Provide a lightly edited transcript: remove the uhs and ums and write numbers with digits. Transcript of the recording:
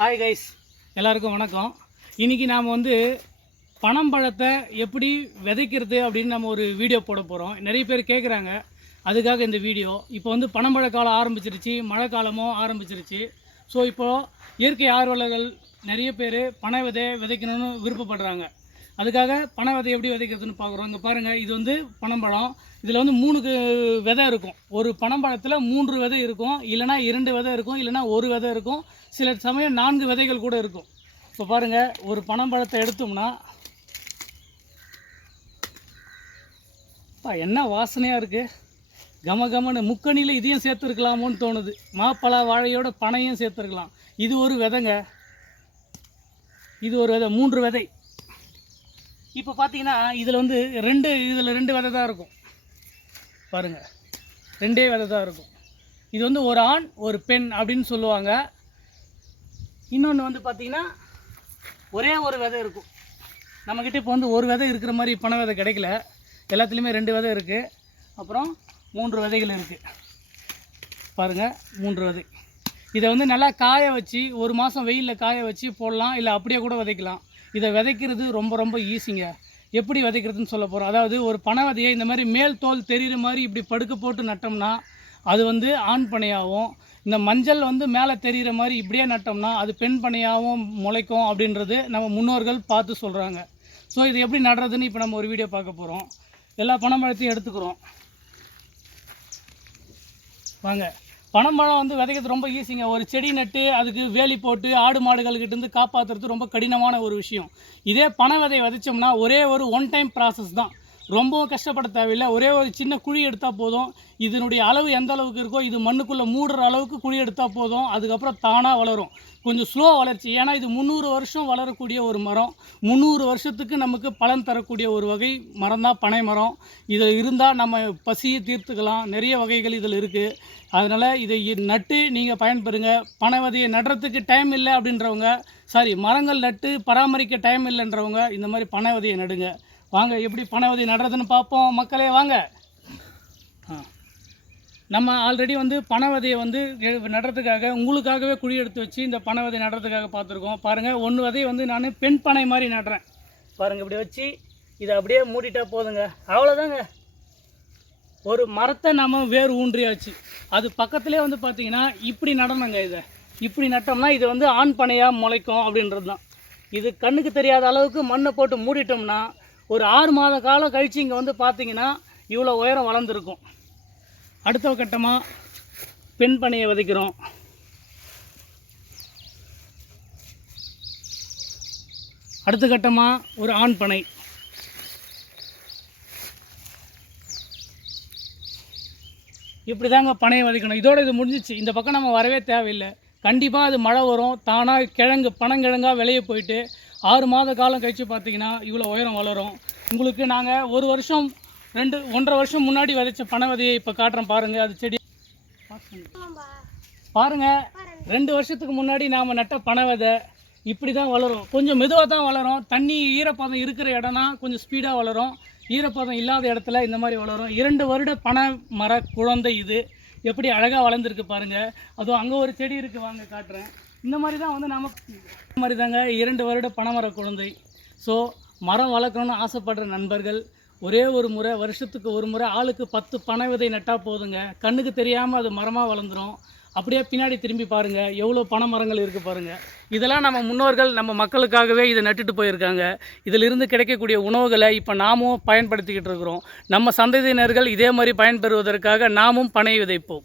Hi guys, எல்லாருக்கும் வணக்கம். இன்றைக்கி நாம் வந்து பனம்பழத்தை எப்படி விதைக்கிறது அப்படின்னு நம்ம ஒரு வீடியோ போட போகிறோம். நிறைய பேர் கேட்குறாங்க, அதுக்காக இந்த வீடியோ. இப்போ வந்து பனம்பழ காலம் ஆரம்பிச்சிருச்சு, மழை காலமும் ஆரம்பிச்சிருச்சு. ஸோ இப்போது இயற்கை ஆர்வலர்கள் நிறைய பேர் பனை விதைக்கணும்னு விருப்பப்படுறாங்க. அதுக்காக பனை விதை எப்படி விதைக்கிறதுன்னு பார்க்குறோம். இங்கே பாருங்கள், இது வந்து பனம்பழம். இதில் வந்து 3 விதை இருக்கும். ஒரு பனம்பழத்தில் 3 விதை இருக்கும், இல்லைனா 2 விதை இருக்கும், இல்லைனா 1 விதை இருக்கும். சில சமயம் 4 விதைகள் கூட இருக்கும். இப்போ பாருங்கள், ஒரு பனம்பழத்தை எடுத்தோம்னா என்ன வாசனையாக இருக்குது, கமகமன்னு. முக்கணியில் இதையும் சேர்த்துருக்கலாமோன்னு தோணுது. மாப்பழ வாழையோட பனையும் சேர்த்துருக்கலாம். இது ஒரு விதைங்க, இது ஒரு விதை, 3 விதை. இப்போ பார்த்தீங்கன்னா இதில் வந்து 2 விதை தான் இருக்கும். பாருங்கள், 2 விதை தான் இருக்கும். இது வந்து ஒரு ஆண் ஒரு பெண் அப்படின்னு சொல்லுவாங்க. இன்னொன்று வந்து பார்த்திங்கன்னா ஒரே ஒரு விதை இருக்கும். நம்மக்கிட்ட இப்போ வந்து ஒரு விதை இருக்கிற மாதிரி பனை விதை கிடைக்கல. எல்லாத்துலேயுமே 2 விதை இருக்குது. அப்புறம் 3 விதைகள் இருக்குது. பாருங்கள், 3 விதை. இதை வந்து நல்லா காய வச்சு 1 மாதம் வெயிலில் காய வச்சு போடலாம், இல்லை அப்படியே கூட விதைக்கலாம். இதை விதைக்கிறது ரொம்ப ரொம்ப ஈஸிங்க. எப்படி விதைக்கிறதுன்னு சொல்ல போகிறோம். அதாவது ஒரு பனை விதையை இந்த மாதிரி மேல் தோல் தெரிகிற மாதிரி இப்படி படுக்க போட்டு நட்டோம்னா அது வந்து ஆண் பனையாகவும், இந்த மஞ்சள் வந்து மேலே தெரிகிற மாதிரி இப்படியே நட்டோம்னா அது பெண் பனையாகவும் முளைக்கும் அப்படின்றது நம்ம முன்னோர்கள் பார்த்து சொல்கிறாங்க. ஸோ இது எப்படி நடுறதுன்னு இப்போ நம்ம ஒரு வீடியோ பார்க்க போகிறோம். எல்லா பனம்பழத்தையும் எடுத்துக்கிறோம். வாங்க. பனம்பழம் வந்து விதைக்கிறது ரொம்ப ஈஸிங்க. ஒரு செடி நட்டு அதுக்கு வேலி போட்டு ஆடு மாடுகள்கிட்டேருந்து காப்பாற்றுறது ரொம்ப கடினமான ஒரு விஷயம். இதே பனை விதை விதைச்சோம்னா ஒரே ஒரு ஒன் டைம் ப்ராசஸ் தான். ரொம்பவும் கஷ்டப்பட தேவையில்லை. ஒரே ஒரு சின்ன குழி எடுத்தால் போதும். இதனுடைய அளவு எந்த அளவுக்கு இருக்கோ, இது மண்ணுக்குள்ளே மூடுற அளவுக்கு குழி எடுத்தால் போதும். அதுக்கப்புறம் தானாக வளரும். கொஞ்சம் ஸ்லோ வளர்ச்சி. ஏன்னா இது 300 வருஷம் வளரக்கூடிய ஒரு மரம். 300 வருஷத்துக்கு நமக்கு பலன் தரக்கூடிய ஒரு வகை மரம் தான் பனை மரம். இதில் இருந்தால் நம்ம பசியை தீர்த்துக்கலாம். நிறைய வகைகள் இதில் இருக்குது. அதனால் இதை நட்டு நீங்கள் பயன்பெறுங்க. பனை விதையை நடுறதுக்கு டைம் இல்லை அப்படின்றவங்க, மரங்கள் நட்டு பராமரிக்க டைம் இல்லைன்றவங்க இந்த மாதிரி பனை விதையை நடுங்க. வாங்க, எப்படி பனை விதை நடுறதுன்னு பார்ப்போம் மக்களே. வாங்க. நம்ம ஆல்ரெடி வந்து பனை விதையை வந்து நடுறதுக்காக உங்களுக்காகவே குழி எடுத்து வச்சு இந்த பனை விதை நடுறதுக்காக பார்த்துருக்கோம். பாருங்கள், 1 விதையை வந்து நான் பெண் பனை மாதிரி நடுறேன். பாருங்கள், இப்படி வச்சு இதை அப்படியே மூடிட்டா போதுங்க. அவ்வளோதாங்க. ஒரு மரத்தை நம்ம வேர் ஊன்றியாச்சு. அது பக்கத்துலேயே வந்து பார்த்திங்கன்னா இப்படி நடணுங்க. இதை இப்படி நட்டோம்னா இது வந்து ஆண் பனையாக முளைக்கும் அப்படின்றது தான். இது கண்ணுக்கு தெரியாத அளவுக்கு மண்ணை போட்டு மூடிட்டோம்னா ஒரு 6 மாத காலம் கழித்து இங்கே வந்து பார்த்திங்கன்னா இவ்வளோ உயரம் வளர்ந்துருக்கும். அடுத்த கட்டமாக பெண் பனையை விதைக்கிறோம். அடுத்த கட்டமாக ஒரு ஆண் பனை. இப்படி தாங்க பனையை விதைக்கணும். இதோடு இது முடிஞ்சிச்சு. இந்த பக்கம் நம்ம வரவே தேவையில்லை. கண்டிப்பாக அது மழை வரும். தானாக பனங்கிழங்காக விளைய போயிட்டு 6 மாத காலம் கழித்து பார்த்திங்கன்னா இவ்வளோ உயரம் வளரும். உங்களுக்கு நாங்கள் 1 வருஷம் 1.5 வருஷம் முன்னாடி விதைச்ச பனை விதையை இப்போ காட்டுறேன். பாருங்கள், அது செடி பாருங்கள். 2 வருஷத்துக்கு முன்னாடி நாம் நட்ட பனை விதை இப்படி தான் வளரும். கொஞ்சம் மெதுவாக தான் வளரும். தண்ணி ஈரப்பதம் இருக்கிற இடம்னா கொஞ்சம் ஸ்பீடாக வளரும். ஈரப்பதம் இல்லாத இடத்துல இந்த மாதிரி வளரும். 2 வருட பனை மர குழந்தை இது. எப்படி அழகாக வளர்ந்துருக்கு பாருங்கள். அதுவும் அங்கே ஒரு செடி இருக்குது, வாங்க காட்டுறேன். இந்த மாதிரி தான் வந்து இந்த மாதிரி தாங்க 2 வருட பனைமர குழந்தை. ஸோ மரம் வளர்க்கணும்னு ஆசைப்படுற நண்பர்கள் ஒரே ஒரு முறை, வருஷத்துக்கு ஒரு முறை ஆளுக்கு 10 பனை விதை நட்டால் போதுங்க. கண்ணுக்கு தெரியாமல் அது மரமாக வளர்ந்துடும். அப்படியே பின்னாடி திரும்பி பாருங்கள், எவ்வளோ பனை மரங்கள் இருக்குது பாருங்கள். இதெல்லாம் நம்ம முன்னோர்கள் நம்ம மக்களுக்காகவே இதை நட்டுட்டு போயிருக்காங்க. இதிலிருந்து கிடைக்கக்கூடிய உணவுகளை இப்போ நாமும் பயன்படுத்திக்கிட்டு இருக்கிறோம். நம்ம சந்ததியினர்கள் இதே மாதிரி பயன்பெறுவதற்காக நாமும் பனை விதைப்போம்.